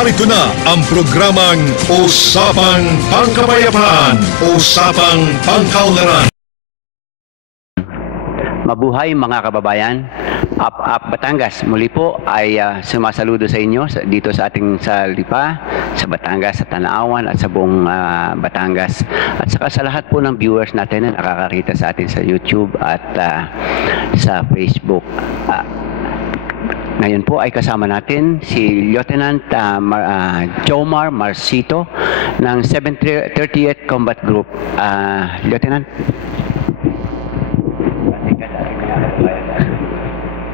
Narito na ang programang Usapang Pangkapayapaan, Usapang Pangkaunlaran. Mabuhay mga kababayan, Up Batangas. Muli po ay sumasaludo sa inyo dito sa ating sa Lipa, sa Batangas, sa Tanauan at sa buong Batangas. At saka sa lahat po ng viewers natin na nakakakita sa atin sa YouTube at sa Facebook. Ngayon po ay kasama natin si Lieutenant Jomar Marcito ng 738th Combat Group. Lieutenant.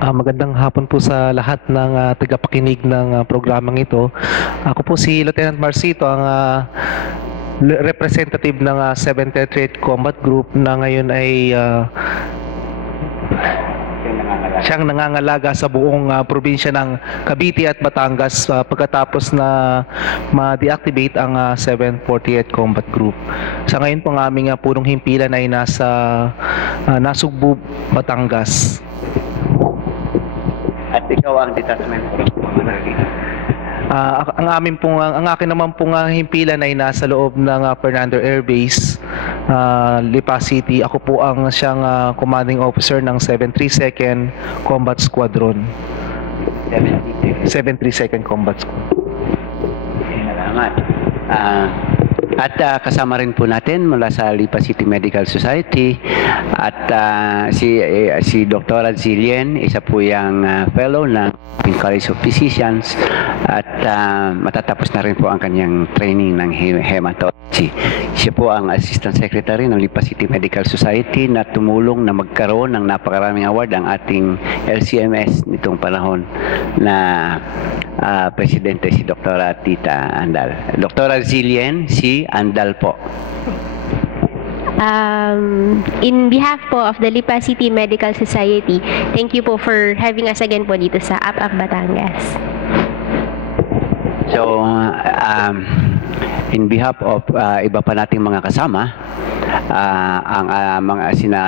Magandang hapon po sa lahat ng tagapakinig ng programang ito. Ako po si Lieutenant Marcito, ang representative ng 738th Combat Group na ngayon ay siyang nangangalaga sa buong probinsya ng Cavite at Batangas pagkatapos na ma-deactivate ang 748th Combat Group. Sa ngayon po ang aming punong himpilan ay nasa Nasugbu, Batangas. At ikaw ang detachment ang akin naman pong himpilan ay nasa loob ng Fernando Air Base, Lipa City. Ako po ang siyang commanding officer ng 732nd Combat Squadron. 732nd Combat Squadron. Salamat. At kasama rin po natin mula sa Lipa City Medical Society at si Dr. Zilien, isa po yung fellow ng College of Physicians at matatapos na rin po ang kanyang training ng hematology. Siya po ang Assistant Secretary ng Lipa City Medical Society na tumulong na magkaroon ng napakaraming award ang ating LCMS nitong panahon na Presidente si Dr. Tita Andal. Dr. Zilien, si Andal po. In behalf po of the Lipa City Medical Society, thank you po for having us again po dito sa Up Batangas. So, in behalf of iba pa nating mga kasama, ang mga sina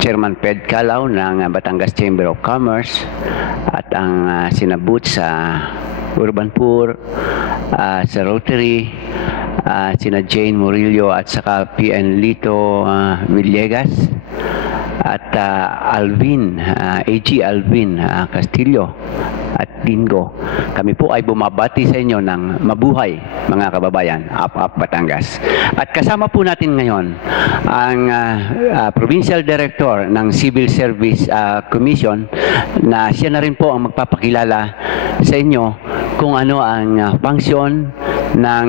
Chairman Ped Calao ng Batangas Chamber of Commerce at ang sina Boots sa Urbanpur, sa Rotary, sina Jane Murillo at saka PN Lito Villegas at Alvin, AG Alvin Castillo at Dingo. Kami po ay bumabati sa inyo ng mabuhay mga kababayan, Up Batangas. At kasama po natin ngayon ang Provincial Director ng Civil Service Commission na siya na rin po ang magpapakilala sa inyo kung ano ang function ng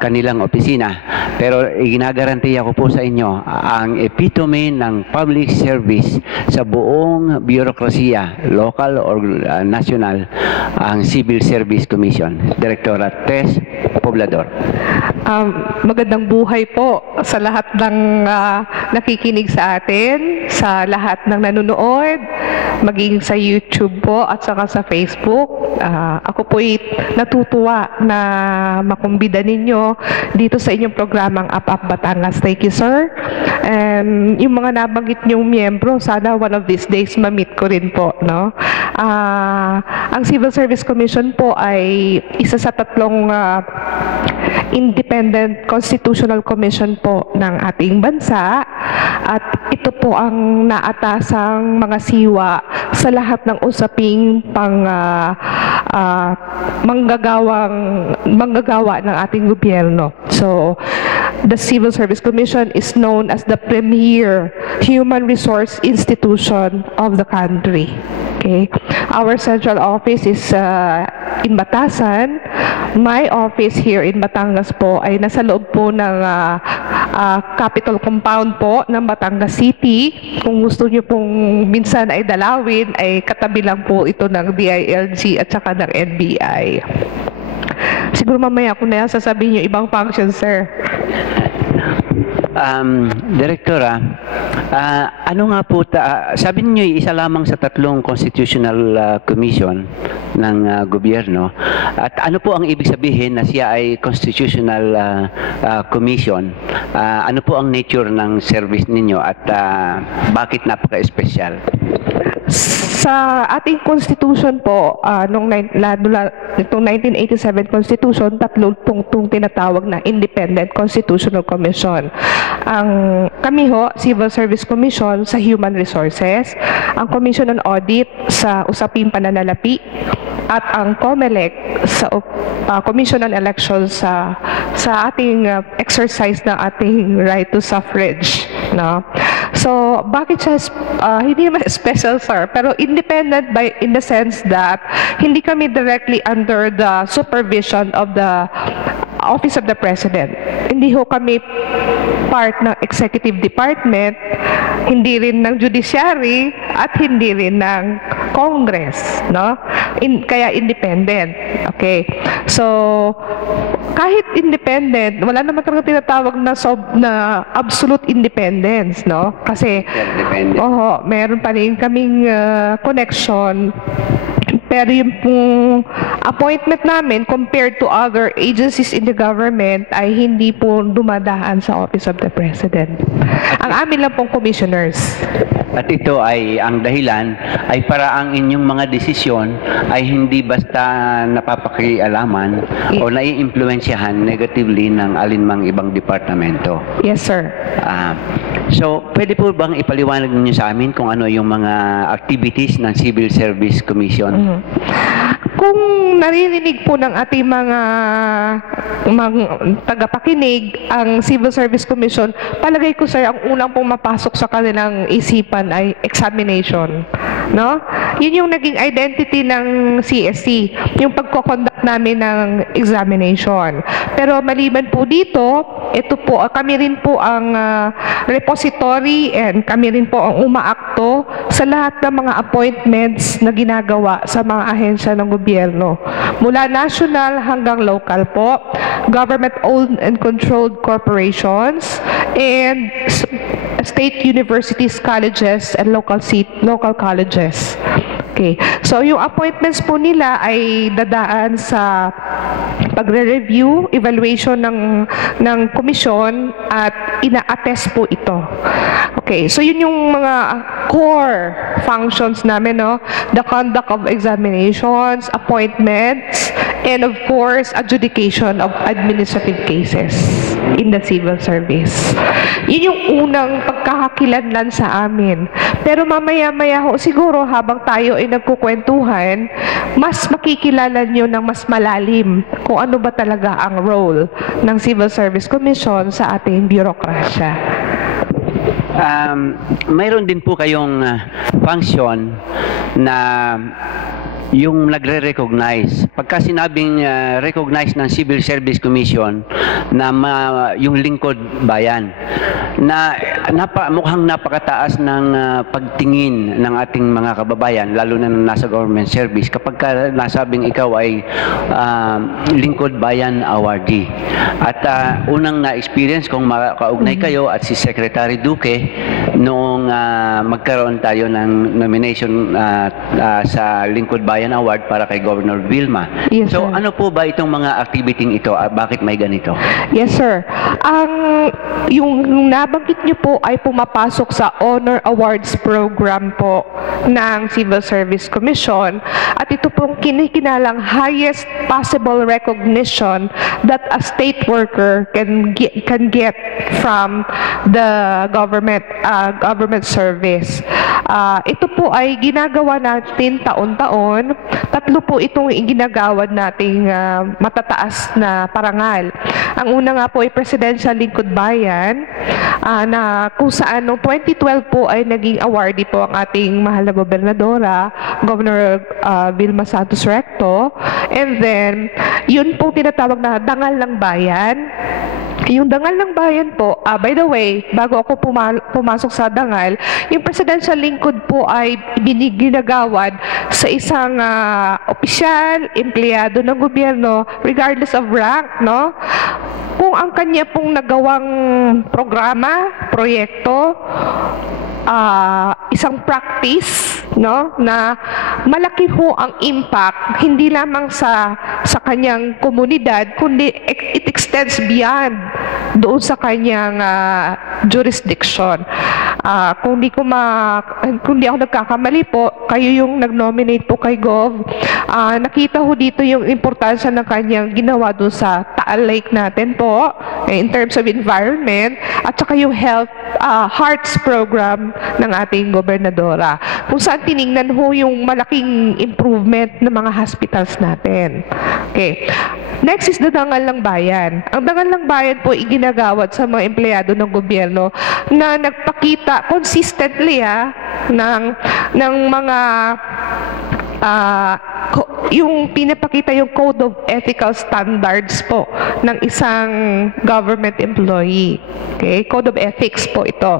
kanilang opisina. Pero ginagarantiya ko po sa inyo ang epitome ng public service sa buong bureaukrasiya, local or national, ang Civil Service Commission. Direktora Tess Poblador. Magandang buhay po sa lahat ng nakikinig sa atin, sa lahat ng nanonood, maging sa YouTube po at saka sa Facebook. Ako po'y natutuwa na makumbida ninyo dito sa inyong programang Up Batangas. Thank you, sir. And yung mga nabanggit niyong miyembro, sana one of these days ma-meet ko rin po, no? Ang Civil Service Commission po ay isa sa tatlong independent constitutional commission po ng ating bansa at ito po ang naatasang mga siwa sa lahat ng usaping manggagawa ng ating gobyerno. So, the Civil Service Commission is known as the premier human resource institution of the country. Okay. Our central office is in Batasan. My office here in Batangas po ay nasa loob po ng Capitol Compound po ng Batangas City. Kung gusto niyo pong minsan ay dalawin, ay katabi lang po ito ng DILG at saka ng NBI. Siguro mamaya ko na yan sasabihin niyo ibang function, sir. Direktora, ano nga po, sabi niyo isa lamang sa 3 constitutional commission ng gobyerno. At ano po ang ibig sabihin na siya ay constitutional commission? Ano po ang nature ng service ninyo at bakit napaka-espesyal? Sa ating constitution po, itong 1987 constitution, 3 tinatawag na Independent Constitutional Commission. Kami ho, Civil Service Commission sa Human Resources, ang Commission on Audit sa usaping pananalapi, at ang COMELEC sa Commission on Elections sa ating exercise ng ating right to suffrage. No? So, bakit siya, hindi naman special, sir, pero independent in the sense that hindi kami directly under the supervision of the Office of the President. Hindi ho kami part ng Executive Department, hindi rin ng Judiciary, at hindi rin ng Congress, no? Kaya independent. Okay. So, kahit independent, wala naman talaga tinatawag na absolute independence, no? Kasi, meron pa rin kaming connection. Pero yung pong appointment namin compared to other agencies in the government ay hindi po dumadaan sa Office of the President. Ang amin lang pong commissioners. At ito ay ang dahilan ay para ang inyong mga desisyon ay hindi basta napapakialaman o naiimpluwensyahan negatively ng alinmang ibang departamento. Yes, sir. So, pwede po bang ipaliwanag niyo sa amin kung ano yung mga activities ng Civil Service Commission? Kung naririnig po ng ating mga tagapakinig ang Civil Service Commission, palagay ko, sir, ang unang pong mapasok sa kanilang isipan ay examination. No? Yun yung naging identity ng CSC, yung pagko-conduct namin ng examination. Pero maliban po dito, ito po, kami rin po ang repository and kami rin po ang umaakto sa lahat ng mga appointments na ginagawa sa mga ahensya ng gobyerno. Mula national hanggang local po, government-owned and controlled corporations, and state universities, colleges, and local colleges. Okay. So, yung appointments po nila ay dadaan sa pagre-review, evaluation ng komisyon at ina-attest po ito. Okay. So, yun yung mga core functions namin, no? The conduct of examinations, appointments, and of course, adjudication of administrative cases in the civil service. Yun yung unang pagkakakilanlan sa amin. Pero mamaya-maya ho, siguro habang tayo ay nagkukwentuhan, mas makikilala nyo ng mas malalim kung ano ba talaga ang role ng Civil Service Commission sa ating bureaucracia. Mayroon din po kayong function na yung nagre-recognize. Pagka sinabing recognize ng Civil Service Commission na yung lingkod bayan, na mukhang napakataas ng pagtingin ng ating mga kababayan, lalo na nasa government service, kapag nasabing ikaw ay lingkod bayan awardee. At unang na-experience kung makaugnay kayo at si Secretary Duque noong magkaroon tayo ng nomination sa lingkod bayan award para kay Governor Vilma. Yes, so, sir. ano po ba itong mga activity ito? Bakit may ganito? Yes, sir. Yung nabanggit niyo po ay pumapasok sa Honor Awards Program po ng Civil Service Commission, at ito pong kinikinalang highest possible recognition that a state worker can get from the government service. Ito po ay ginagawa natin taon-taon. 3 po itong ginagawad nating matataas na parangal. Ang una nga po ay Presidential Lingkod Bayan, na kung saan noong 2012 po ay naging awardee po ang ating mahal na gobernadora, Governor Vilma Santos Recto. And then, yun po tinatawag na Dangal ng Bayan. Yung Dangal ng Bayan po, by the way, bago ako pumasok sa Dangal, yung presidential lingkod po ay ginagawad sa isang opisyal, empleyado ng gobyerno, regardless of rank, no? kung ang kanya pong nagawang programa, proyekto, isang practice, no, na malaki ho ang impact hindi lamang sa kanyang komunidad, kundi it extends beyond doon sa kanyang jurisdiction. Kung di ako nagkakamali po, kayo yung nag-nominate po kay Gov. Nakita ho dito yung importansya ng kanyang ginawa doon sa Taal Lake natin po in terms of environment at saka yung hearts program ng ating gobernadora, kung saan tiningnan ho yung malaking improvement ng mga hospitals natin. Okay. Next is the Dangal ng Bayan. Ang Dangal ng Bayan po iginagawad sa mga empleyado ng gobyerno na nagpakita consistently ng mga yung pinapakita yung Code of Ethical Standards po ng isang government employee. Okay? Code of Ethics po ito.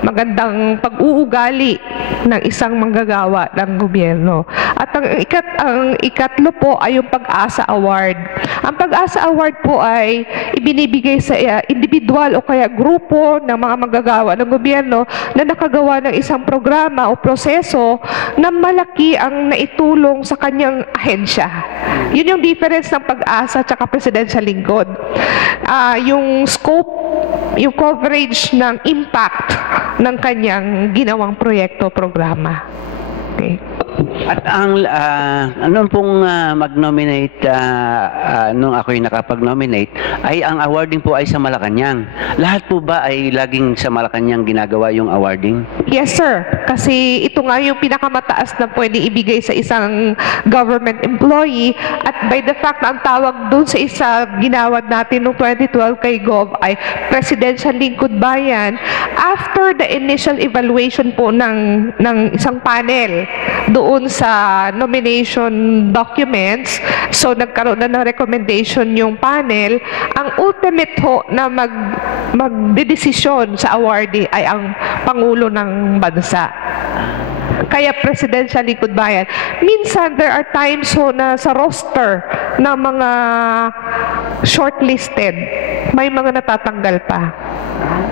Magandang pag-uugali ng isang manggagawa ng gobyerno. At ang ikatlo po ay yung Pag-asa Award. Ang Pag-asa Award po ay ibinibigay sa individual o kaya grupo ng mga manggagawa ng gobyerno na nakagawa ng isang programa o proseso na malaki ang naitulong sa kanyang ahensya. Yun yung difference ng Pag-asa at presidential lingkod. Yung scope, yung coverage ng impact ng kanyang ginawang proyekto, programa. Okay. At ang noon pong mag-nominate, nung ako'y nakapag-nominate, ay ang awarding po ay sa Malacanang. Lahat po ba ay laging sa Malacanang ginagawa yung awarding? Yes, sir. Kasi ito nga yung pinakamataas na pwede ibigay sa isang government employee at by the fact na ang tawag doon sa isa ginawad natin noong 2012 kay Gov ay Presidential Lingkod Bayan, after the initial evaluation po ng isang panel doon sa nomination documents, so nagkaroon na ng recommendation yung panel, ang ultimate ho na magdedesisyon sa awardee ay ang Pangulo ng Bansa. Kaya Presidential Lingkod Bayan. Minsan, there are times ho na sa roster ng mga shortlisted, may mga natatanggal pa.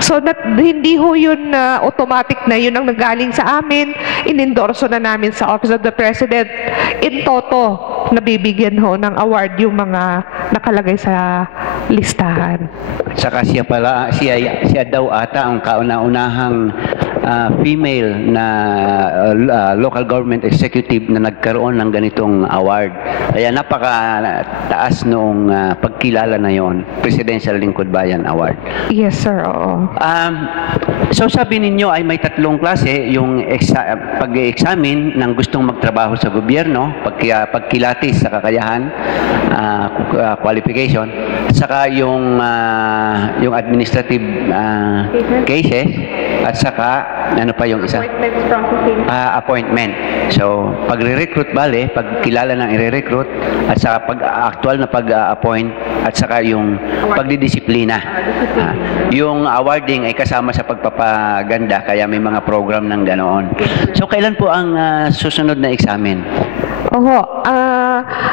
So, hindi ho yun automatic na yun ang nagaling sa amin, inendorso na namin sa Office of the President. In toto, nabibigyan ho ng award yung mga nakalagay sa listahan. Saka siya daw ata ang kauna-unahang female na local government executive na nagkaroon ng ganitong award. Kaya napakataas noong pagkilala na yon, Presidential Lingkod Bayan Award. Yes, sir. Oo. So sabi ninyo ay may tatlong klase, yung pag-examine ng gustong magtrabaho sa gobyerno, pagkilatis sa kakayahan, qualification, at saka yung administrative cases, at saka ano pa yung isa? Appointment. So, pagre-recruit pagkilala ng i-recruit, at saka pag-actual na pag-appoint, at saka yung pagdidisiplina. Yung awarding ay kasama sa pagpapaganda, kaya may mga program ng ganoon. So, kailan po ang susunod na examen?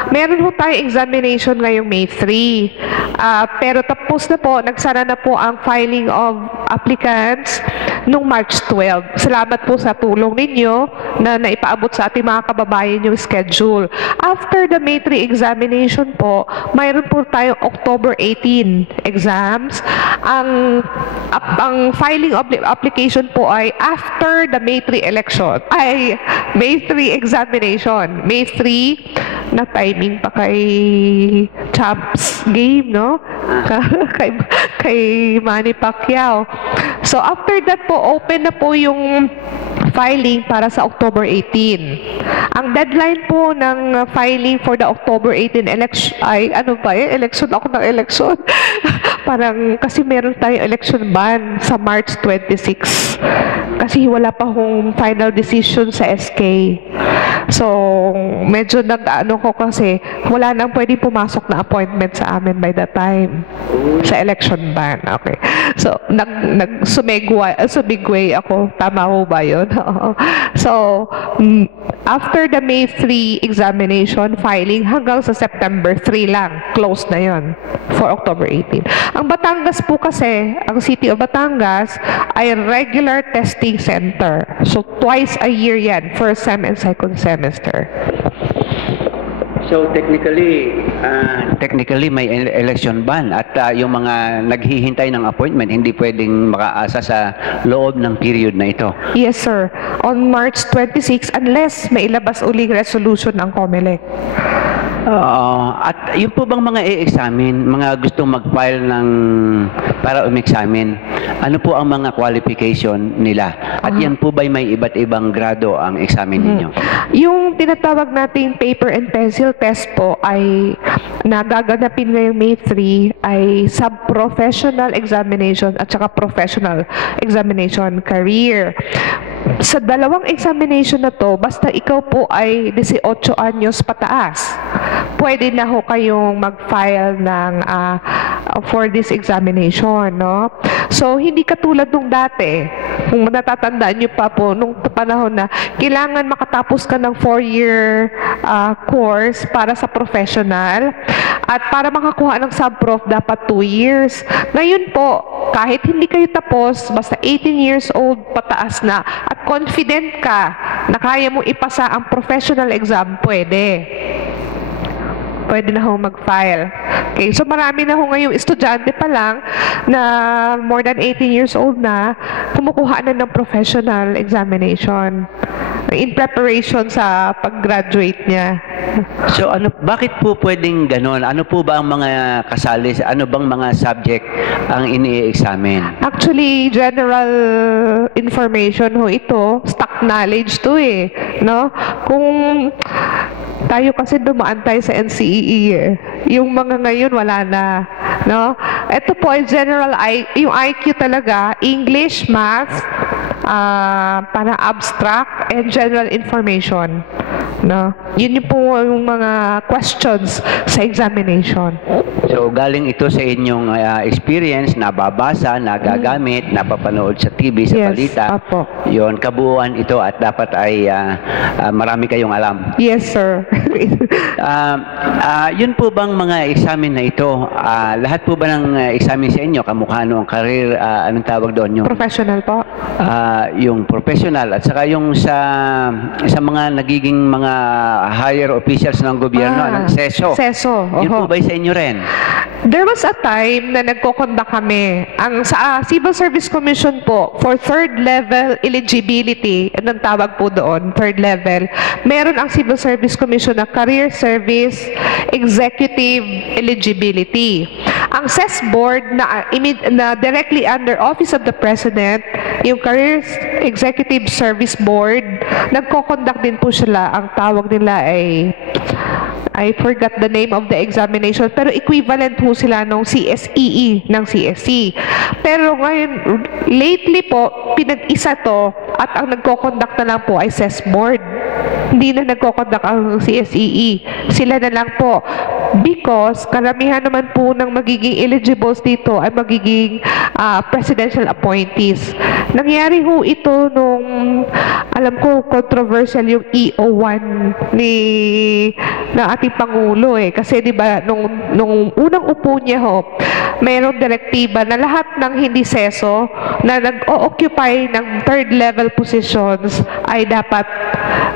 Meron po tayo examination ngayong May 3. Pero tapos na po, nagsara na po ang filing of applicants nung March 12. Salamat po sa tulong ninyo na naipaabot sa ating mga kababayan yung schedule. After the May 3 examination po, mayroon po tayong October 18 exams. Ang filing of application po ay after the May 3 election. May 3 examination. May 3 na timing pa kay Champs game, no? kay Manny Pacquiao. So after that po, open na po yung filing para sa October 18. Ang deadline po ng filing for the October 18 election ay election ako ng election. Parang kasi meron tayong election ban sa March 26. Kasi wala pa hong final decision sa SK. So, medyo nag-ano ko kasi wala nang pwedeng pumasok na appointment sa amin by that time sa election ban. Okay. So, sumigway ako. Tama ho ba yun? So, after the May 3 examination filing hanggang sa September 3 lang, close na yon for October 18. Ang Batangas po kasi, ang City of Batangas ay regular testing center. So, twice a year yan, first sem and second semester. So technically may election ban at yung mga naghihintay ng appointment hindi pwedeng makaasa sa loob ng period na ito. Yes, sir. On March 26, unless may ilabas uling resolution ng COMELEC. At yun po bang mga i-examine, mga gustong mag-file para um-examine, ano po ang mga qualification nila? At yan po ba'y may iba't ibang grado ang examine ninyo? Yung tinatawag nating paper and pencil test po ay nagaganapin ngayong May 3 ay sub-professional examination at saka professional examination career. Sa dalawang examination na to, basta ikaw po ay 18 anyos pataas, pwede na ho kayong mag-file for this examination, no? So, hindi katulad nung dati, kung natatandaan nyo pa po, nung panahon na kailangan makatapos ka ng 4-year course para sa professional at para makakuha ng sub-prof dapat 2 years. Ngayon po, kahit hindi kayo tapos, basta 18 years old pataas na at confident ka na kaya mo ipasa ang professional exam, pwede na ho mag-file. Okay, so marami na ho ngayong estudyante pa lang na more than 18 years old na kumukuha na ng professional examination in preparation sa pag-graduate niya. So bakit po pwedeng ganon? Ano po ba ang mga kasali? Ano bang mga subject ang ini-examine? Actually, general information ho ito, stock knowledge to no? Kung tayo kasi dumaan tayo sa NCEE yung mga ngayon wala na, no? Ito po ay general, yung IQ talaga, English, Math, para abstract and general information, no? Yun po yung mga questions sa examination. So galing ito sa inyong experience, nababasa, nagagamit, napapanood sa TV, sa balita. Apo. Yun, kabuuan ito at dapat ay marami kayong alam. Yes, sir. Yun po bang mga examen na ito, lahat po ba ng examen sa inyo, kamukha nung career, anong tawag doon? Yung, professional po? Yung professional at saka yung sa mga nagiging mga higher officials ng gobyerno, ng SESO. SESO. Yun po ba sa inyo rin? There was a time na nagko-conduct kami. Ang sa Civil Service Commission po, for third level eligibility, anong tawag po doon, third level, meron ang Civil Service Commission na Career Service Executive Eligibility. Ang CES Board na directly under Office of the President, yung Career Executive Service Board, nagko-conduct din po sila. Ang tawag nila ay I forgot the name of the examination, pero equivalent po sila ng CSEE, ng CSE. Pero ngayon, lately po, pinag-isa to at ang nagko-conduct na lang po ay CES Board. Hindi na nagko-conduct ang CSEE. Sila na lang po. Because karamihan naman po ng magiging eligibles dito ay magiging presidential appointees. Nangyari ho ito nung, alam ko, controversial yung EO1 ng ating Pangulo Kasi di ba nung unang upo niya mayroong direktiba na lahat ng hindi seso na nag-o-occupy ng third level positions ay dapat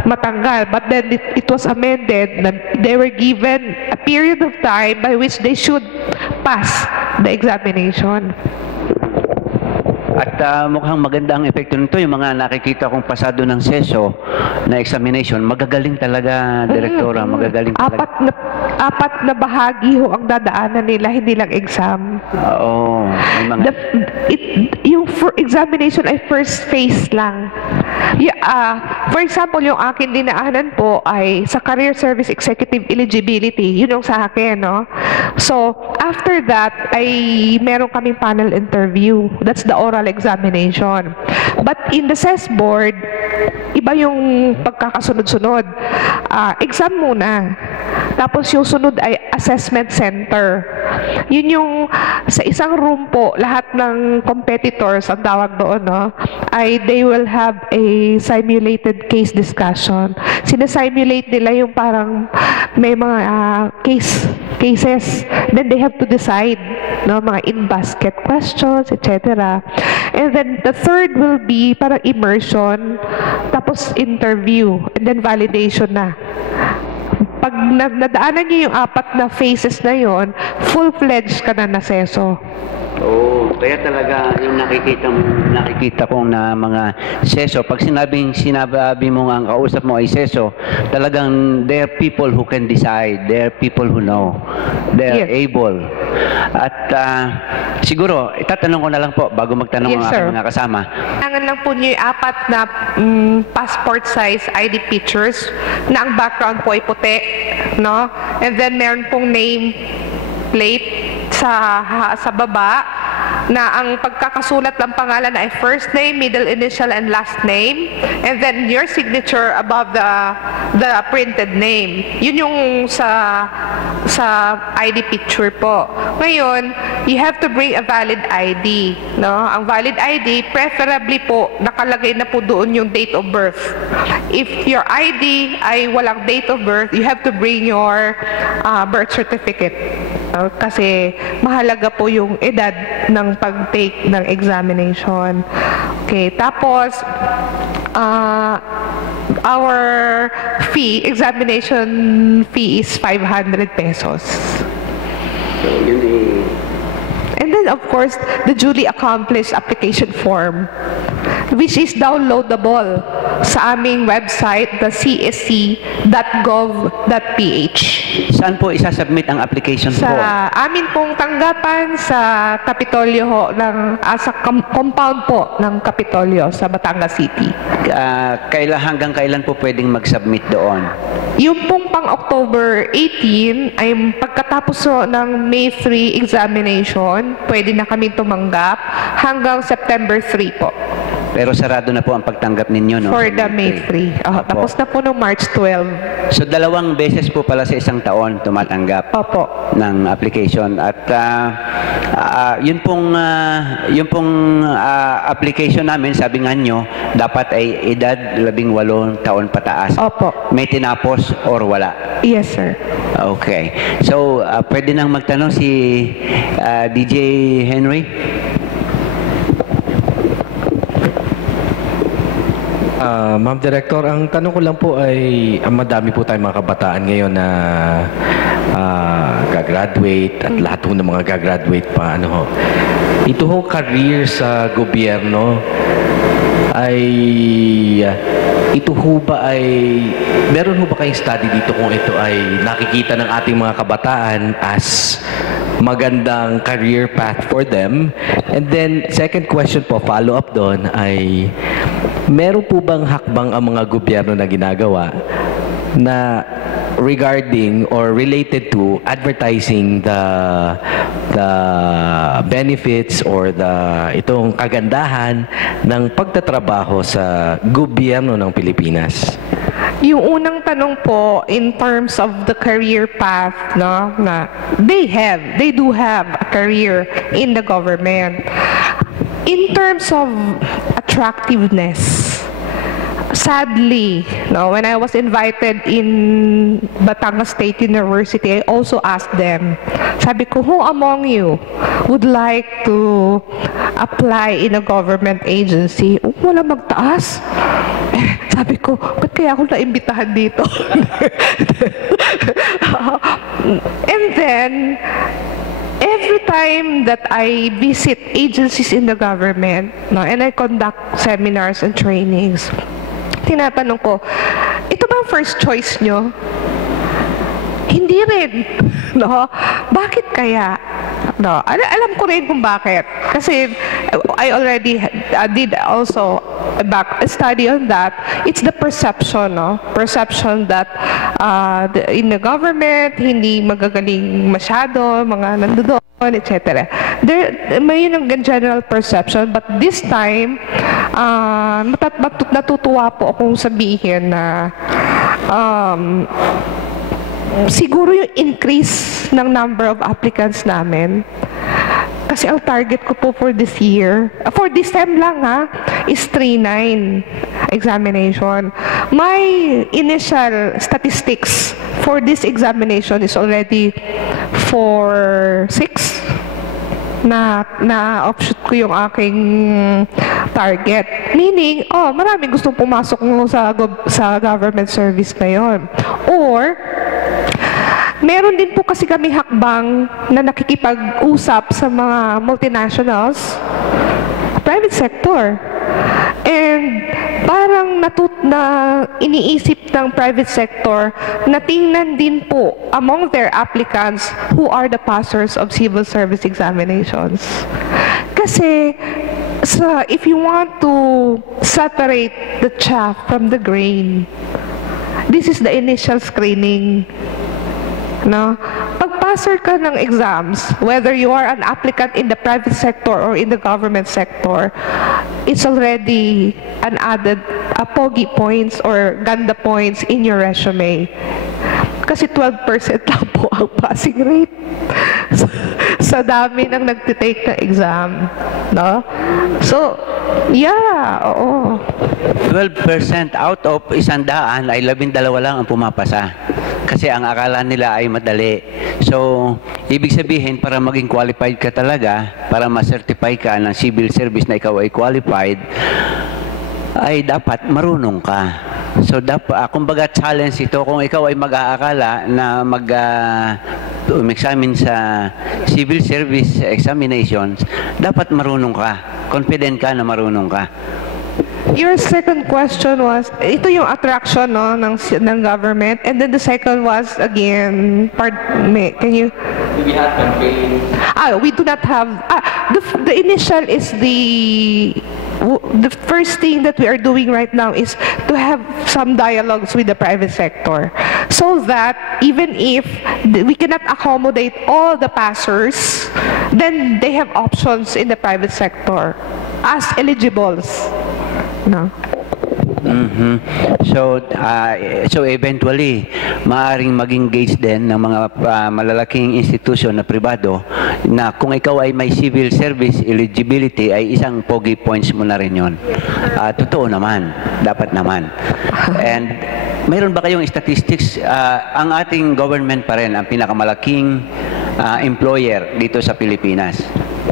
matanggal. But then it was amended na they were given a period of time by which they should pass the examination. At mukhang maganda ang epekto nito. Yung mga nakikita kong pasado ng SESO na examination, magagaling talaga, Direktora, magagaling talaga. apat na bahagi ho ang dadaanan nila, hindi lang exam. Oo. May mga... Yung examination ay first phase lang. For example, yung akin dinaanan po ay sa Career Service Executive Eligibility. Yun yung sa akin, no? So, after that, ay meron kaming panel interview. That's the oral examination. But in the CES board, iba yung pagkakasunod-sunod. Exam muna. Tapos yung sunod ay assessment center. Yun yung sa isang room po, lahat ng competitors, ang tawag doon, no, ay they will have a simulated case discussion. Sinasimulate nila yung parang may mga cases. Then they have to decide, no, mga in-basket questions, etc. And then the third will be parang immersion, tapos interview, and then validation na. Pag nadaanan niyo yung apat na phases na yon, full-fledged ka na naseso. Oo, kaya talaga yung nakikita ko na mga seso, pag sinabi mo nga ang kausap mo ay seso, talagang there are people who can decide, there are people who know, they are able. At siguro, itatanong ko na lang po bago magtanong ang aking mga kasama. Kailangan lang po niyo yung apat na passport size ID pictures na ang background po ay puti, no? And then meron pong name plate sa baba na ang pagkakasulat ng pangalan ay first name, middle initial, and last name, and then your signature above the printed name. Yun yung sa ID picture po. Ngayon, you have to bring a valid ID, no? Ang valid ID, preferably po nakalagay na po doon yung date of birth. If your ID ay walang date of birth, you have to bring your birth certificate. Kasi mahalaga po yung edad ng pag-take ng examination. Okay, tapos our examination fee is 500 pesos. And then of course, the duly accomplished application form, which is downloadable sa aming website, the csc.gov.ph. Saan po isasubmit ang application Sa po? amin pong tanggapan sa Kapitolyo ho, sa compound po ng Kapitolyo sa Batangas City. Hanggang kailan po pwedeng mag-submit doon? Yung pong pang October 18 ay pagkatapos ng May 3 examination, pwede na kami tumanggap hanggang September 3 po. Pero sarado na po ang pagtanggap ninyo, no? For the May 3. Tapos na po no March 12. So 2 beses po pala sa isang taon tumatanggap ng application. At yun pong application namin, sabi nga nyo, dapat ay edad 18 taon pataas. Opo. May tinapos or wala? Yes, sir. Okay. So, pwede nang magtanong si DJ Henry? Ma'am Director, ang tanong ko lang po ay madami po tayong mga kabataan ngayon na gagraduate at lahat po ng mga gagraduate pa. Ito ho career sa gobyerno ay ito ho ba ay meron ho ba kayong study dito kung ito ay nakikita ng ating mga kabataan as magandang career path for them? And then second question po, follow up doon ay meron po bang hakbang ang mga gobyerno na ginagawa na regarding or related to advertising the benefits or itong kagandahan ng pagtatrabaho sa gobyerno ng Pilipinas? Yung unang tanong po in terms of the career path, no, na they do have a career in the government. In terms of attractiveness, sadly, no, when I was invited in Batangas State University, I also asked them, sabi ko, who among you would like to apply in a government agency? Wala magtaas. Sabi ko, ba't kaya ako naimbitahan dito? And then, every time that I visit agencies in the government, no, and I conduct seminars and trainings, tinatanong ko, ito ba ang first choice nyo? Hindi rin. No? Bakit kaya? No, alam ko rin kung bakit. Kasi I already did also a study on that. It's the perception, no? Perception that in the government, hindi magagaling masyado, mga nandoon, etc. May yun ang general perception, but this time, natutuwa po akong sabihin na siguro yung increase ng number of applicants namin, kasi ang target ko po for this year, for this time lang is 3.9 examination. My initial statistics for this examination is already 4.6 na offshoot ko yung aking target. Meaning, maraming gustong pumasok sa government service na yon. Or, meron din po kasi kami hakbang na nakikipag-usap sa mga multinationals, private sector. And parang iniisip ng private sector na tingnan din po among their applicants who are the passers of civil service examinations. Kasi if you want to separate the chaff from the grain, this is the initial screening. No? Pag-passer ka ng exams, whether you are an applicant in the private sector or in the government sector, it's already an added pogi points or ganda points in your resume. Kasi 12% lang po ang passing rate sa dami ng nagtitake ng exam. No? So, yeah, oo. 12% out of 100 ay 12 lang ang pumapasa. Kasi ang akala nila ay madali. So, ibig sabihin, para maging qualified ka talaga, para ma-certify ka ng civil service na ikaw ay qualified, ay dapat marunong ka. So, kumbaga challenge ito, kung ikaw ay mag-aakala na mag-examine sa civil service examinations, dapat marunong ka. Confident ka na marunong ka. Your second question was, ito yung attraction, no, ng government, and then the second was again, can you? Do we have campaign? We do not have. The initial is the first thing that we are doing right now is to have some dialogues with the private sector, so that even if we cannot accommodate all the passers, then they have options in the private sector as eligibles. No. So eventually, maaaring mag-engage din ng mga malalaking institusyon na pribado na kung ikaw ay may civil service eligibility, ay isang pogi points mo na rin yun. Totoo naman, dapat naman. And mayroon ba kayong statistics? Ang ating government pa rin ang pinakamalaking employer dito sa Pilipinas.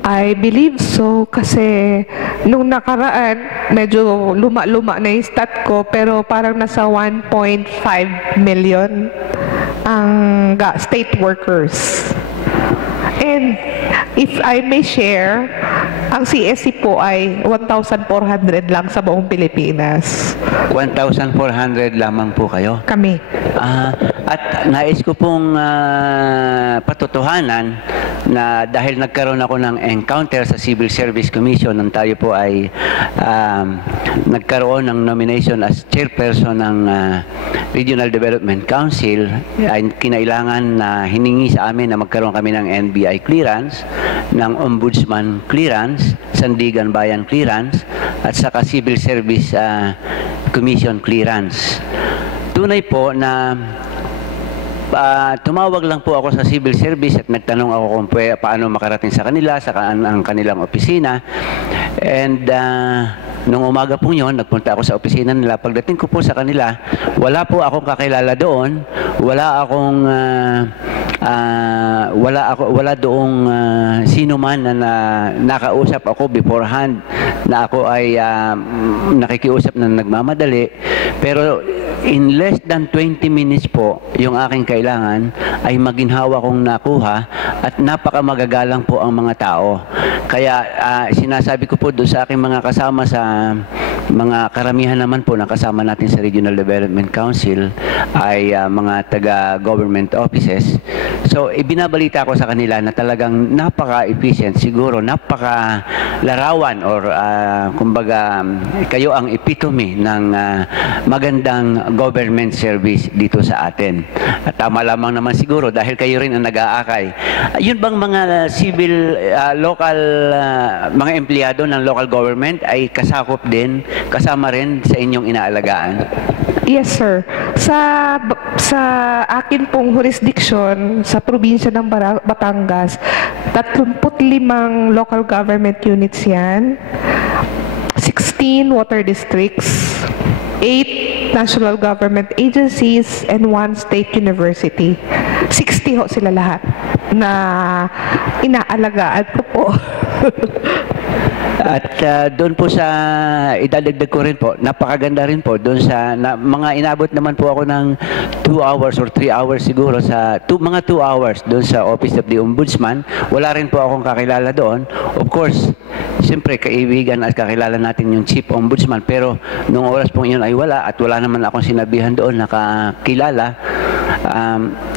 I believe so, kasi nung nakaraan, medyo luma-luma na yung stat ko, pero parang nasa 1.5 million ang state workers. And if I may share, ang CSC po ay 1,400 lang sa buong Pilipinas. 1,400 lamang po kayo? Kami. At nais ko pong patotohanan na dahil nagkaroon ako ng encounter sa Civil Service Commission nung tayo po ay nagkaroon ng nomination as chairperson ng Regional Development Council, ay kinailangan na hiningi sa amin na magkaroon kami ng NBI clearance, ng Ombudsman clearance, Sandigan Bayan clearance, at saka Civil Service Commission clearance. Tunay po na tumawag lang po ako sa civil service at nagtanong ako kung paano makarating sa kanila, sa ang kanilang opisina. And nung umaga po yun, nagpunta ako sa opisina nila. Pagdating ko po sa kanila, wala po akong kakilala doon. Wala doong sino man na nakausap ako beforehand na ako ay nakikiusap na nagmamadali. Pero in less than 20 minutes po, yung aking kailangan ay maginhawa kong nakuha at napakamagagalang po ang mga tao. Kaya sinasabi ko po doon sa aking mga kasama sa mga karamihan naman po na kasama natin sa Regional Development Council ay mga taga-government offices. So, ibinabalita ko sa kanila na talagang napaka-efficient, siguro napaka-larawan or kumbaga kayo ang epitome ng magandang government service dito sa atin. At tama lamang naman siguro dahil kayo rin ang nag-aakay. Yun bang mga civil, local, mga empleyado ng local government ay kasakop din, kasama rin sa inyong inaalagaan? Yes, sir. Sa akin pong jurisdiction sa probinsya ng Batangas, 35 local government units yan, 16 water districts, 8 national government agencies, and 1 state university. 60 ho sila lahat na inaalagaan ko po. At doon po sa idadagdag ko rin po, napakaganda rin po doon sa mga inabot naman po ako ng 2 hours or 3 hours siguro sa mga 2 hours doon sa Office of the Ombudsman. Wala rin po akong kakilala doon. Of course, siyempre kaibigan at kakilala natin yung Chief Ombudsman, pero nung oras po yun ay wala at wala naman akong sinabihan doon na kakilala.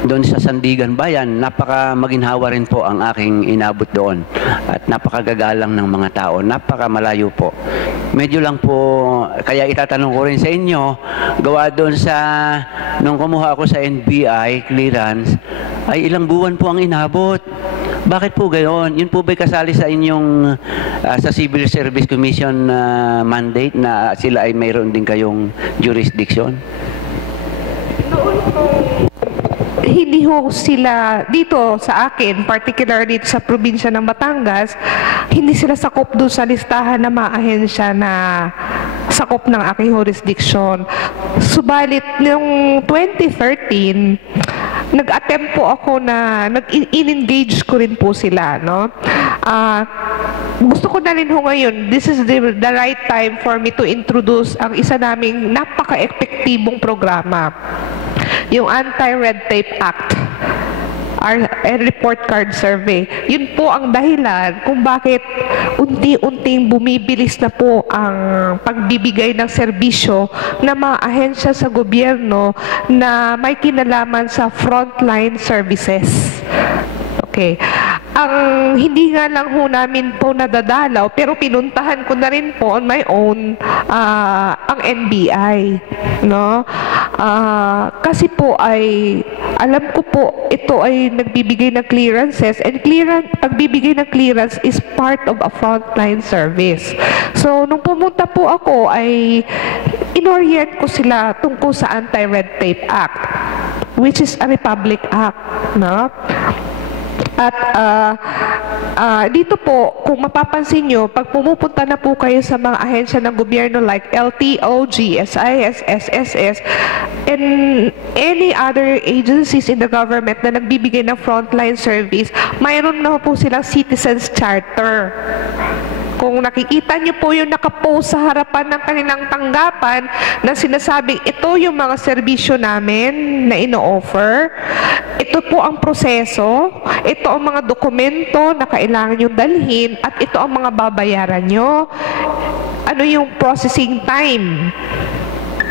Doon sa Sandigan Bayan, napaka maginhawa rin po ang aking inabot doon at napakagagalang ng mga tao, napakamalayo po. Medyo lang po, kaya itatanong ko rin sa inyo, gawa doon sa, nung kumuha ako sa NBI clearance, ay ilang buwan po ang inabot. Bakit po gayon? Yun po ba'y kasali sa inyong sa Civil Service Commission mandate na sila ay mayroon din kayong jurisdiction? Hindi ho sila dito sa akin, particular dito sa probinsya ng Batangas, hindi sila sakop doon sa listahan ng mga ahensya na sakop ng aking jurisdiction. Subalit, noong 2013, nag-attempt po ako na nag-in-engage ko rin po sila, no? Gusto ko na rin ho ngayon, this is the right time for me to introduce ang isa naming napaka-epektibong programa, yung Anti-Red Tape Act, our report card survey. Yun po ang dahilan kung bakit unti-unting bumibilis na po ang pagbibigay ng serbisyo ng mga ahensya sa gobyerno na may kinalaman sa frontline services. Okay. Ang hindi nga lang ho namin po nadadalaw, pero pinuntahan ko na rin po on my own ang NBI, no? Kasi po ay alam ko po ito ay nagbibigay ng clearances, and pagbibigay ng clearance is part of a frontline service. So nung pumunta po ako ay inorient ko sila tungkol sa Anti-Red Tape Act, which is a Republic Act, no? At dito po, kung mapapansin nyo, pag pumupunta na po kayo sa mga ahensya ng gobyerno like LTO, GSIS, SSS, and any other agencies in the government na nagbibigay ng frontline service, mayroon na po silang Citizens Charter. Kung nakikita nyo po yung nakapost sa harapan ng kanilang tanggapan na sinasabing ito yung mga serbisyo namin na ino-offer, ito po ang proseso, ito ang mga dokumento na kailangan nyo dalhin, at ito ang mga babayaran nyo, ano yung processing time.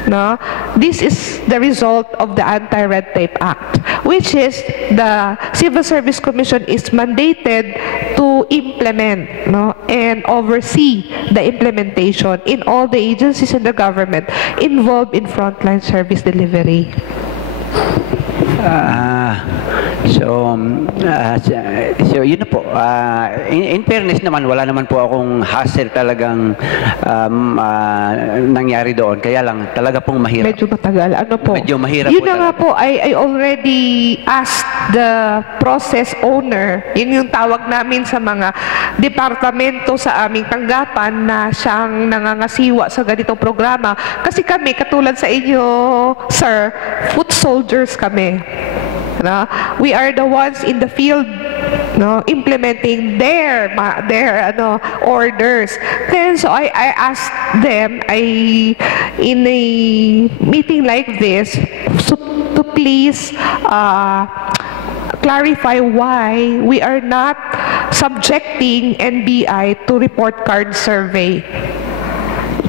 No? This is the result of the Anti-Red Tape Act, which is the Civil Service Commission is mandated to implement, no, and oversee the implementation in all the agencies in the government involved in frontline service delivery. So yun na po. In fairness naman, wala naman po akong hassle talagang nangyari doon. Kaya lang, talaga pong mahirap. Medyo matagal. Ano po? Medyo mahirap yun po na nga po, I already asked the process owner, yun yung tawag namin sa mga departamento sa aming tanggapan na siyang nangangasiwa sa ganitong programa. Kasi kami, katulad sa inyo, sir, foot soldiers kami. No? We are the ones in the field, no, implementing their orders. Then so I asked them in a meeting like this to please clarify why we are not subjecting NBI to report card survey.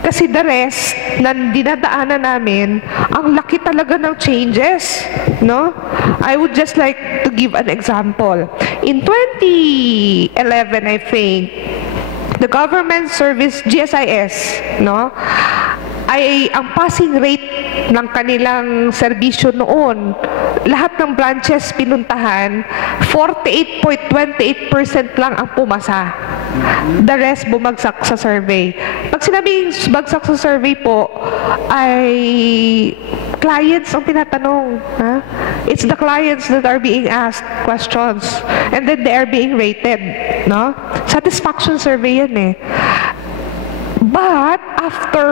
Kasi the rest na dinadaanan namin, ang laki talaga ng changes, no? I would just like to give an example. In 2011, I think, the government service, GSIS, no? Ay ang passing rate ng kanilang serbisyo noon, lahat ng branches pinuntahan, 48.28% lang ang pumasa. The rest bumagsak sa survey. Pag sinabing bagsak sa survey po, ay clients ang tinatanong. Ha? It's the clients that are being asked questions. And then they are being rated. No? Satisfaction survey yan eh. But after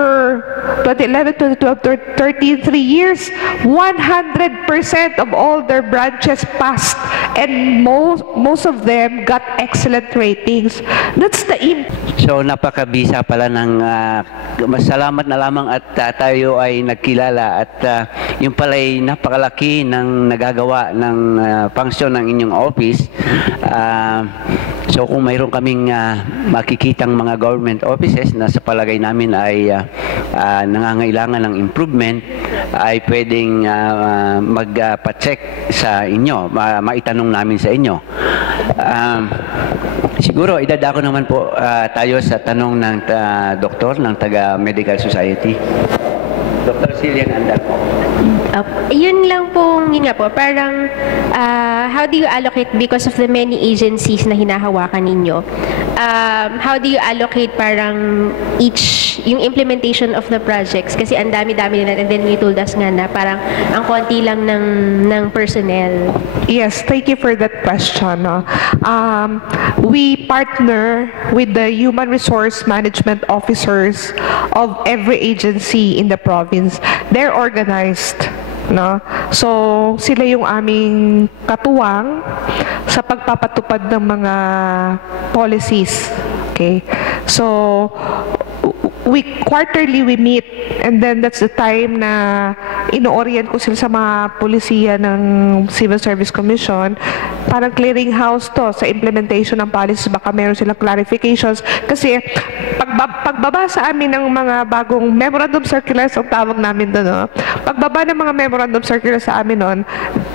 2011, 2012, 13, 3 years, 100% of all their branches passed, and most of them got excellent ratings. That's the So napakabisa pala ng masalamat na lamang at tayo ay nagkilala at yung pala ay napakalaki ng nagagawa ng function ng inyong office. So kung mayroon kaming makikitang mga government offices na sa palagay namin ay nangangailangan ng improvement, ay pwedeng magpa-check sa inyo, maitanong namin sa inyo. Siguro idadako naman po tayo sa tanong ng doktor ng taga Medical Society. Dr. Cillian Andal po. Yun lang po, yun nga po, parang how do you allocate because of the many agencies na hinahawakan ninyo? How do you allocate parang yung implementation of the projects? Kasi ang dami-dami nila, and then you told us nga na parang ang konti lang ng personnel. Yes, thank you for that question. No? We partner with the human resource management officers of every agency in the province. They're organized. No? So, sila yung aming katuwang sa pagpapatupad ng mga policies. Okay? So, quarterly we meet, and then that's the time na ino-orient ko sila sa mga polisiya ng Civil Service Commission. Parang clearing house to sa implementation ng policies, baka meron silang clarifications. Kasi pagbaba sa amin ng mga bagong memorandum circulars, ang tawag namin doon, no? Pagbaba ng mga memorandum circulars sa amin noon,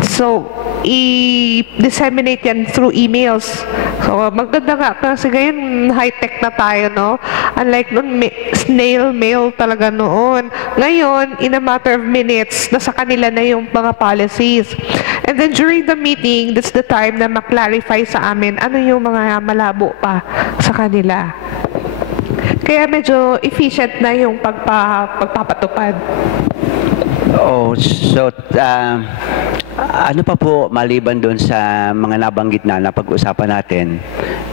so i-disseminate yan through emails. So maganda nga kasi ngayon high-tech na tayo, no? Unlike noon, snail mail talaga noon. Ngayon, in a matter of minutes, nasa kanila na yung mga policies. And then during the meeting, that's the time na maklarify sa amin ano yung mga malabo pa sa kanila. Kaya medyo efficient na yung pagpapatupad. Oh, so ano pa po maliban doon sa mga nabanggit na napag-usapan natin,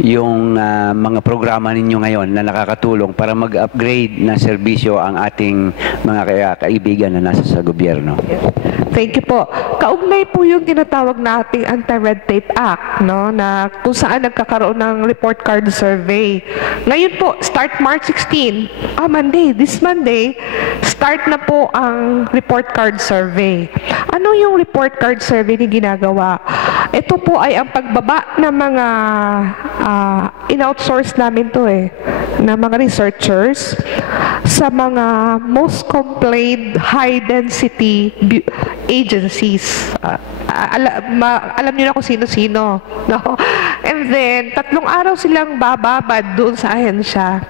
yung mga programa ninyo ngayon na nakakatulong para mag-upgrade na serbisyo ang ating mga kaibigan na nasa sa gobyerno? Thank you po. Kaugnay po yung tinatawag nating Anti-Red Tape Act, no, na kung saan nagkakaroon ng report card survey. Ngayon po, start March 16, this Monday, start na po ang report card survey. Ano yung report card survey na ginagawa? Ito po ay ang pagbaba ng mga in-outsource namin to na mga researchers sa mga most complained high-density agencies. Alam niyo na kung sino-sino. No? And then, 3 araw silang bababad doon sa ahensya.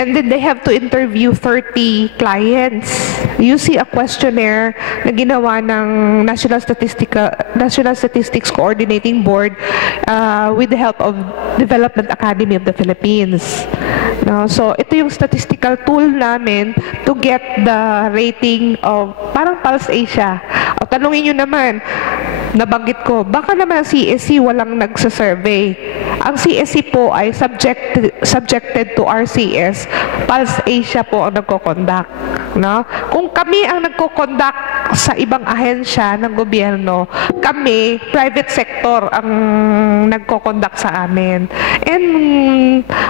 And then they have to interview 30 clients. You see a questionnaire na ginawa ng National Statistics Coordinating Board with the help of Development Academy of the Philippines. No? So ito yung statistical tool namin to get the rating of parang Pulse Asia. O tanungin nyo naman, nabanggit ko, baka naman ang CSC walang nagsasurvey. Ang CSC po ay subjected to RCS. Pulse Asia po ang nagko-conduct. No? Kung kami ang nagko-conduct sa ibang ahensya ng gobyerno, kami, private sector, ang nagko-conduct sa amin. And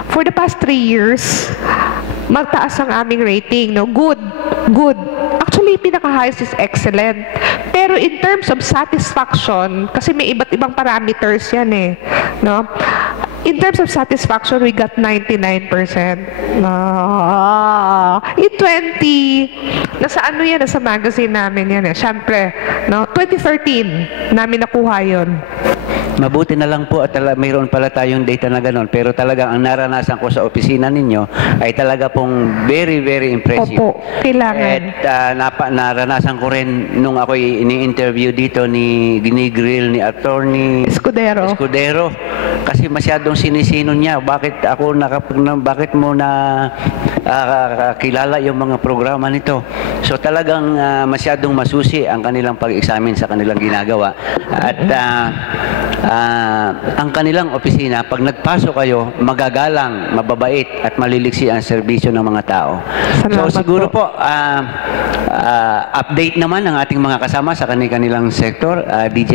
for the past 3 years, magtaas ang aming rating. No? Good. Actually, pinaka-highest is excellent. Pero in terms of satisfaction, kasi may iba't ibang parameters yan no? in terms of satisfaction, we got 99%. In 20, nasa ano yan, nasa magazine namin yan eh. Siyempre, no? 2013, namin nakuha yun. Mabuti na lang po at mayroon pala tayong data na gano'n. Pero talagang ang naranasan ko sa opisina ninyo ay talaga pong very, very impressive. Opo, kailangan. At naranasan ko rin nung ako'y ini-interview dito ni Grill ni Attorney Escudero. Kasi masyadong sinisino niya. Bakit mo na kilala yung mga programa nito? So talagang masyadong masusi ang kanilang pag-examine sa kanilang ginagawa. At ang kanilang opisina, pag nagpasok kayo, magagalang, mababait at maliliksi ang serbisyo ng mga tao. Salamat so siguro po, update naman ang ating mga kasama sa kanilang sektor. DJ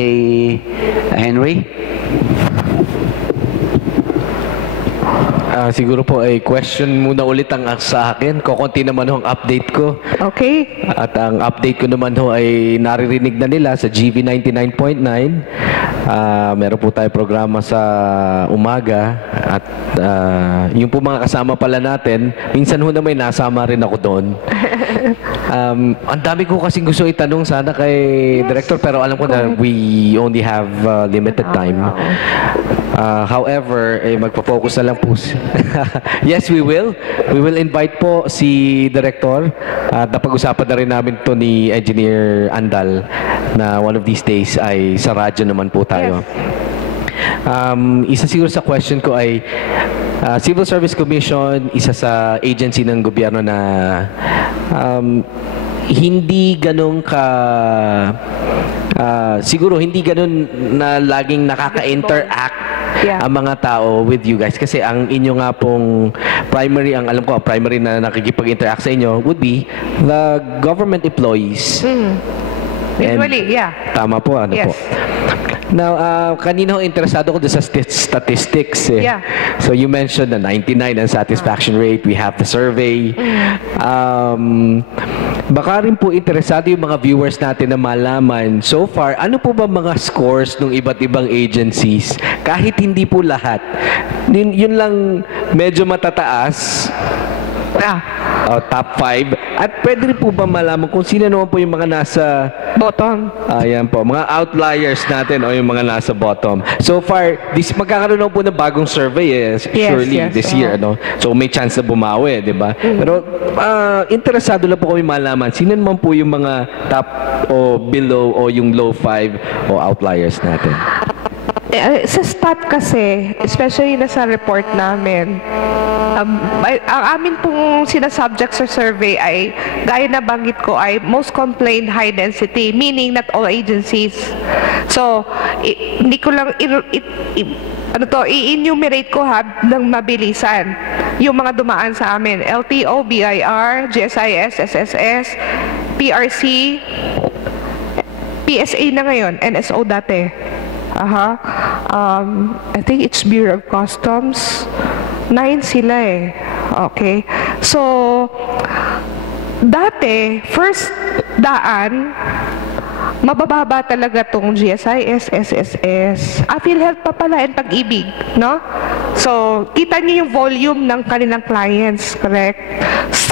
Henry? Siguro po ay question muna ulit ang sa akin. Kukunti naman ho ang update ko. Okay. At ang update ko naman ho ay naririnig na nila sa GV 99.9. Meron po tayo programa sa umaga at yung po mga kasama pala natin, minsan ho na may nasama rin ako doon. Ang dami ko kasing gusto itanong sana kay Director, pero alam ko na we only have limited time. However, magpo-focus na lang po. Yes, we will. We will invite po si Director at napag-usapan na rin namin to ni Engineer Andal na one of these days ay sa radyo naman po tayo. Isa siguro sa question ko ay Civil Service Commission, isa sa agency ng gobyerno na hindi ganun siguro hindi ganun na laging nakaka-interact ang mga tao with you guys, kasi ang inyo nga pong primary, ang alam ko primary na nakikipag-interact sa inyo would be the government employees. Usually, yeah. Tama po, ano po. Now, kanina ho interesado ko sa statistics. Yeah. So you mentioned the 99 and satisfaction rate. We have the survey. Baka rin po interesado yung mga viewers natin na malaman, so far, ano po ba mga scores ng iba't ibang agencies? Kahit hindi po lahat. Yun lang medyo matataas. Top 5. At pwede rin po ba malaman kung sino naman po yung mga nasa bottom? Ayan po, mga outliers natin o yung mga nasa bottom. So far, magkakaroon na po ng bagong survey surely this year. No? So may chance na bumawi, di ba? Pero interesado lang po kami malaman sino naman po yung mga top o below o yung low 5 o outliers natin. Sa stat kasi, especially na sa report namin, ang amin pong sinasubject sa survey ay, gaya na banggit ko, ay most complained high density, meaning not all agencies. So, hindi ko lang i-enumerate ko ng mabilisan yung mga dumaan sa amin. LTO, BIR, GSIS, SSS, PRC, PSA na ngayon, NSO dati. I think it's Bureau of Customs. 9 sila eh. Okay. So, dati, first daan, mabababa talaga tong GSIS, SSS. PhilHealth pa pala and Pag-ibig, no? So, kita niyo yung volume ng kanilang clients, correct?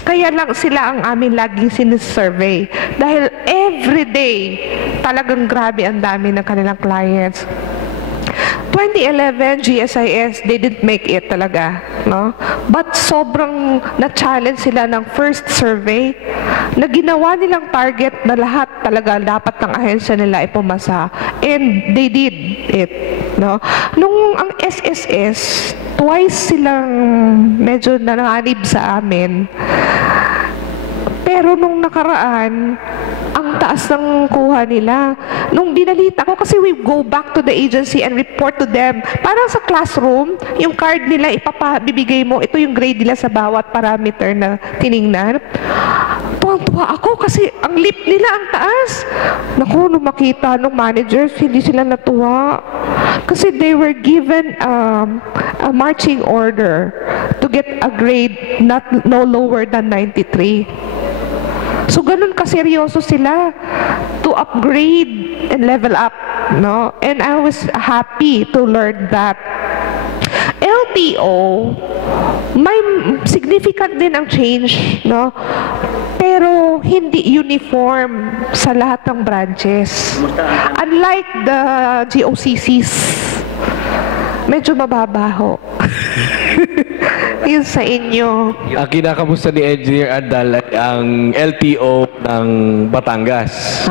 Kaya lang sila ang amin laging sinisurvey. Dahil everyday, talagang grabe ang dami ng kanilang clients. 2011, GSIS, they didn't make it talaga, no? But sobrang na-challenge sila ng first survey na ginawa nilang target na lahat talaga dapat ng ahensya nila ay pumasa. And they did it, no? Nung ang SSS, twice silang medyo nanganib sa amin. Pero nung nakaraan, ang taas ng kuha nila. Nung binalita ko, kasi we go back to the agency and report to them. Parang sa classroom, yung card nila, bibigay mo, ito yung grade nila sa bawat parameter na tiningnan. Tuwang-tuwa ako kasi ang lip nila ang taas. Naku, nung makita nung managers, hindi sila natuwa. Kasi they were given a marching order to get a grade no lower than 93. So, ganun kaseryoso sila to upgrade and level up, no? And I was happy to learn that. LTO, may significant din ang change, no? Pero hindi uniform sa lahat ng branches. Unlike the GOCCs, medyo mababaho. Yun sa inyo. Ang kinakamusta ni Engineer Andal ay ang LTO ng Batangas.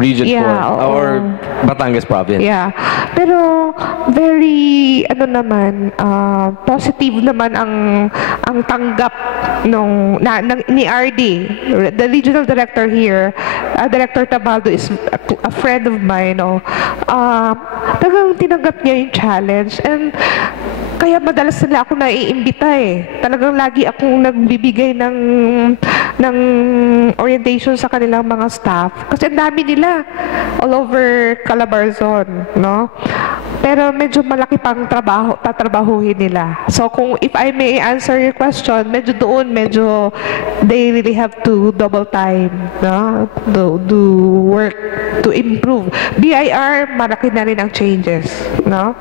Region 4 oo. or Batangas Province. Yeah. Pero very positive naman ang tanggap ni RD. The regional director here, Director Tabaldo is a friend of mine, no. Talagang tinanggap niya yung challenge, and kaya madalas nila ako naiimbita Talagang lagi akong nagbibigay ng orientation sa kanilang mga staff. Kasi ang dami nila all over Calabarzon, no? Pero medyo malaki pang tatrabahuhin nila. So if I may answer your question, medyo they really have to double time, no? Do work to improve. BIR, malaki na rin ang changes, no?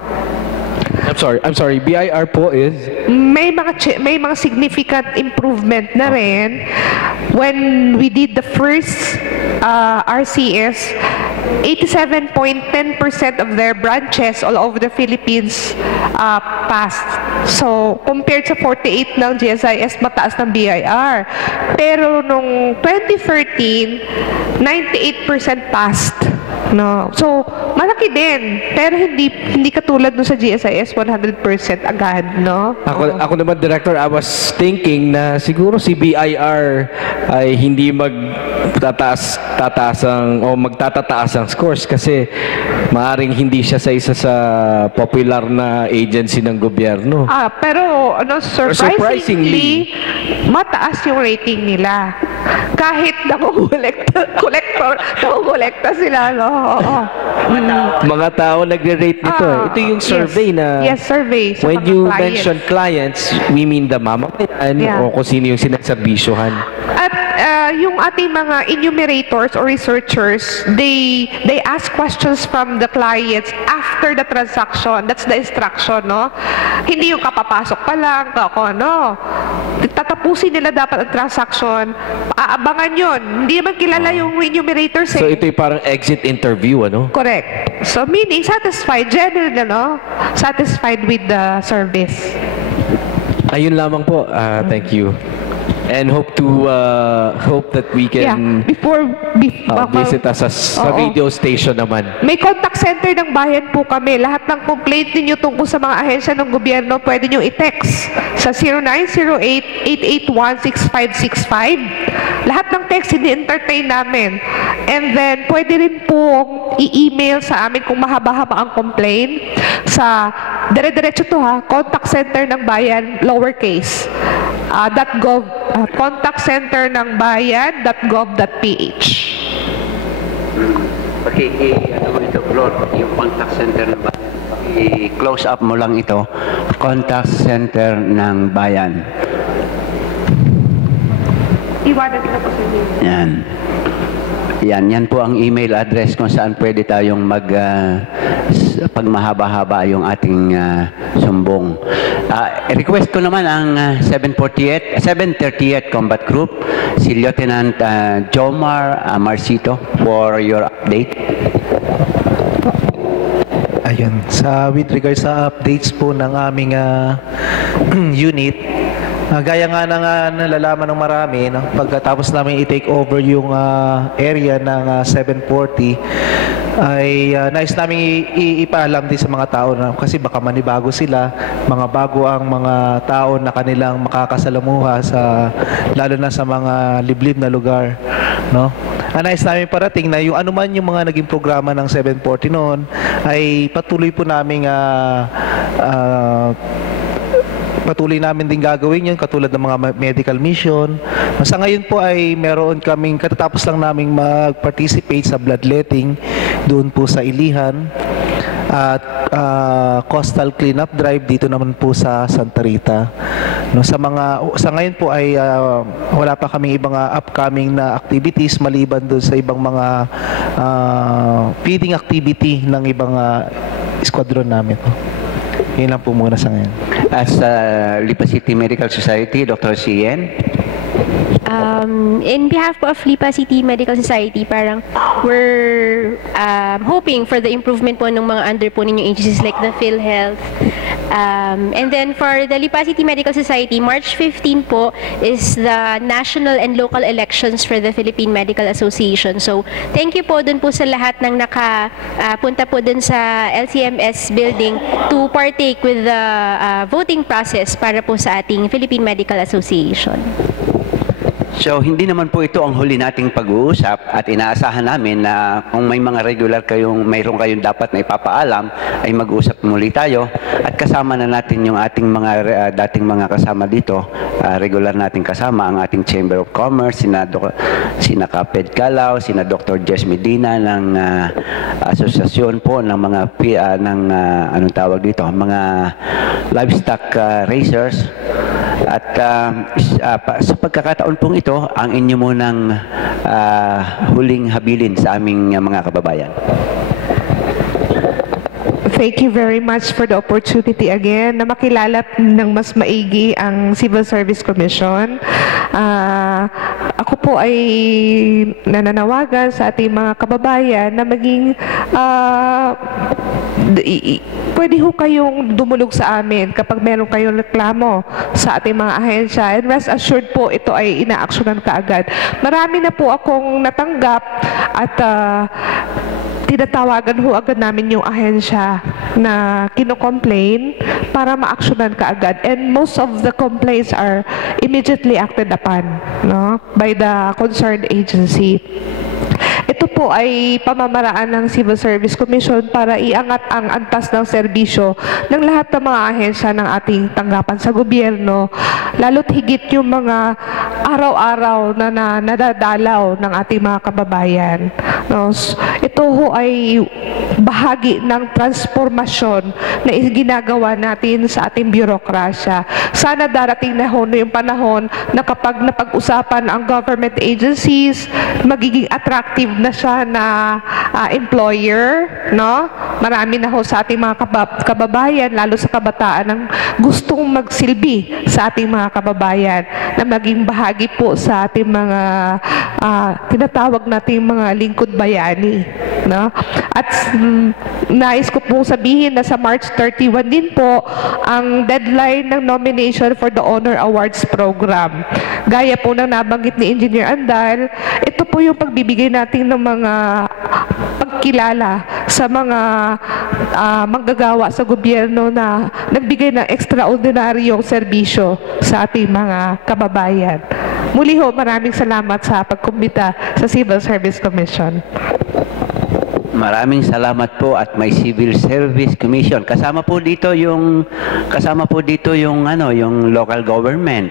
I'm sorry. BIR po is? May mga significant improvement na rin. When we did the first RCS, 87.10% of their branches all over the Philippines passed. So, compared sa 48 ng GSIS, mataas ng BIR. Pero nung 2013, 98% passed. No. So, malaki din. Pero hindi katulad nung sa GSIS 100% agad, no? Ako naman, Director, I was thinking na siguro si BIR ay hindi magtataas ang scores kasi maaring hindi siya sa isa sa popular na agency ng gobyerno. Pero surprisingly, mataas yung rating nila. Kahit nangungulekta sila, no? Oo. Mga tao nagre-rate nito. Ito yung survey na survey sa when mga you clients. mention clients, we mean the mamamayan o kung sino yung sinaserbisyohan. At yung ating mga enumerators or researchers, they ask questions from the clients after the transaction. That's the instruction, no? Hindi yung kapapasok pa lang, tatapusin nila dapat ang transaction, aabangan yun. Hindi naman kilala yung enumerators. So ito yung parang exit interview, ano? Correct. So meaning satisfied, generally, satisfied with the service. Ayun lamang po. Thank you. And hope that we can visit us sa radio station naman. May contact center ng bayan po kami. Lahat ng complaint ninyo tungkol sa mga ahensya ng gobyerno, pwede nyo i-text sa 0908-881-6565. Lahat ng text, ini-entertain namin. And then, pwede rin po i-email sa amin kung mahaba-haba ang complaint sa dire-diretso to contact center ng bayan, lowercase, .gov, contact center ng bayan.gov.ph. Yung contact center ng bayan. I-close up mo lang ito. Contact center ng bayan. Iwanan ko po sa inyo. Yan po ang email address kung saan pwede tayong pag mahaba-haba yung ating sumbong. Request ko naman ang 738th Combat Group, si Lieutenant Jomar Marcito for your update. Ayun, with regards sa updates po ng aming unit, gaya nga nalalaman ng marami, pagkatapos namin i-take over yung area ng 740, ay nais namin ipaalam din sa mga tao kasi baka manibago sila, mga bago ang mga tao na kanilang makakasalamuha lalo na sa mga liblib na lugar, no? Nais namin parating na yung anuman yung mga naging programa ng 740 noon ay patuloy namin din gagawin yun, katulad ng mga medical mission. Sa ngayon po ay meron kaming, katatapos lang naming mag-participate sa bloodletting doon po sa Ilihan at coastal cleanup drive dito naman po sa Santa Rita. Sa ngayon po ay wala pa kaming ibang upcoming na activities maliban doon sa ibang mga feeding activity ng ibang squadron namin. Yun lang po muna sa ngayon. As Lipa City Medical Society, Dr. Cien. In behalf po of Lipa City Medical Society, parang we're hoping for the improvement po ng mga under po ninyong agencies like the PhilHealth. And then for the Lipa City Medical Society, March 15 po is the national and local elections for the Philippine Medical Association. So, thank you po dun po sa lahat ng nakapunta po dun sa LCMS building to partake with the voting process para po sa ating Philippine Medical Association. So, hindi naman po ito ang huli nating pag-uusap at inaasahan namin na kung may mga mayroon kayong dapat na ipapaalam, ay mag-usap muli tayo at kasama na natin yung ating mga dating mga kasama dito, regular nating kasama, ang ating Chamber of Commerce, sina Kaped Calao, sina Dr. Jess Medina ng asosasyon po ng mga anong tawag dito, mga livestock raisers. At sa pagkakataon pong ito, ang inyo munang huling habilin sa aming mga kababayan. Thank you very much for the opportunity again na makilala ng mas maigi ang Civil Service Commission. Ako po ay nananawagan sa ating mga kababayan na maging pwede ho kayong dumulog sa amin kapag meron kayong reklamo sa ating mga ahensya. And rest assured po, ito ay inaaksyonan kaagad. Marami na po akong natanggap at tinatawagan ho agad namin yung ahensya na kino-complain para ma-actionan kaagad. And most of the complaints are immediately acted upon, no, by the concerned agency. Ito po ay pamamaraan ng Civil Service Commission para iangat ang antas ng serbisyo ng lahat ng mga ahensya ng ating tanggapan sa gobyerno, lalo't higit yung mga araw-araw na nadadalaw ng ating mga kababayan. No? Ito ho ay bahagi ng transformasyon na ginagawa natin sa ating bürokrasya. Sana darating na ho yung panahon na kapag napag-usapan ang government agencies, magiging attractive na siya na employer, no? Marami na ho sa ating mga kababayan, lalo sa kabataan, ang gustong magsilbi sa ating mga kababayan na maging bahagi po sa ating mga tinatawag nating mga lingkod bayani, no? At nais ko pong sabihin na sa March 31 din po ang deadline ng nomination for the Honor Awards Program. Gaya po ng nabanggit ni Engineer Andal, ito po yung pagbibigay natin ng mga pagkilala sa mga manggagawa sa gobyerno na nagbigay ng extraordinaryong serbisyo sa ating mga kababayan. Muli ho, maraming salamat sa pagkumbita sa Civil Service Commission. Maraming salamat po at may Civil Service Commission. Kasama po dito yung yung local government.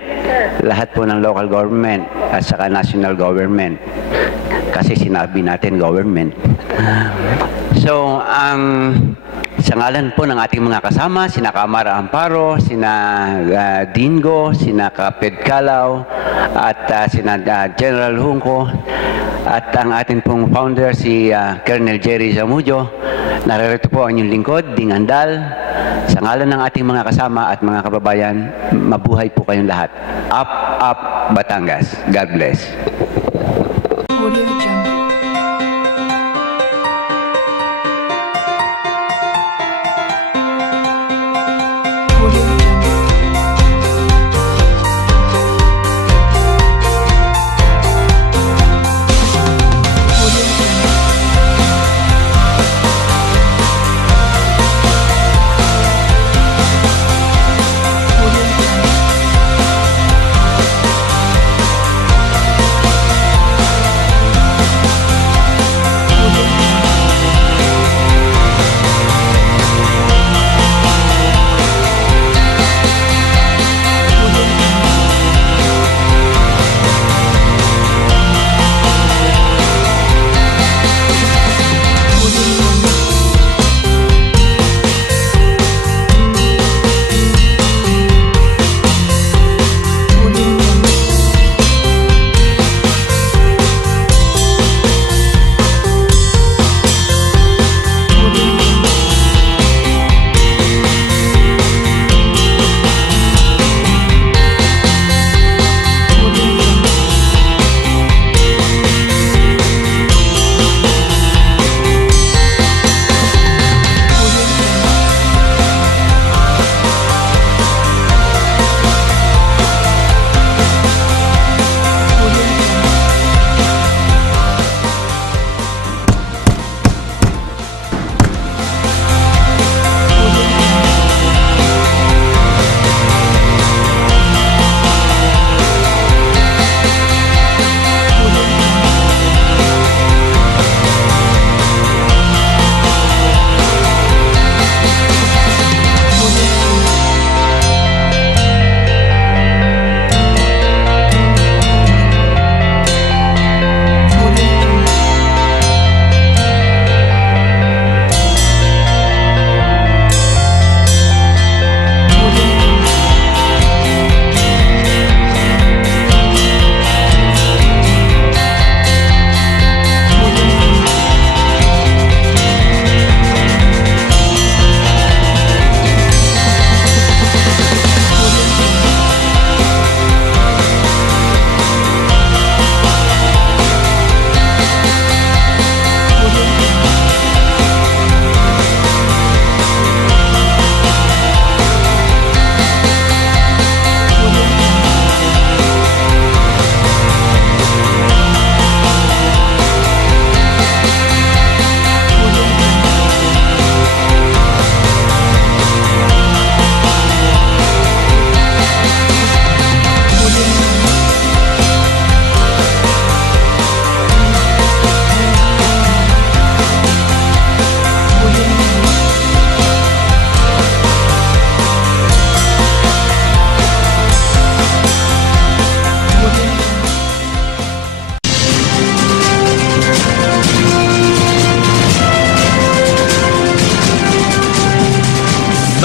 Lahat po ng local government at saka national government. Kasi sinabi natin government. So, sa ngalan po ng ating mga kasama, sina Kamara Amparo, sina Dingo, sina Kaped Calao, at sina General Junco, at ang ating pong founder, si Colonel Jerry Zamudio. Narito po ang inyong lingkod, Ding Andal. Sa ngalan ng ating mga kasama at mga kababayan, mabuhay po kayong lahat. Up, up, Batangas. God bless. Audio Jungle.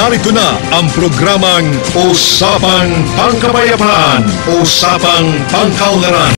Narito na ang programang Usapang Pangkapayapaan, Usapang Pangkaunlaran.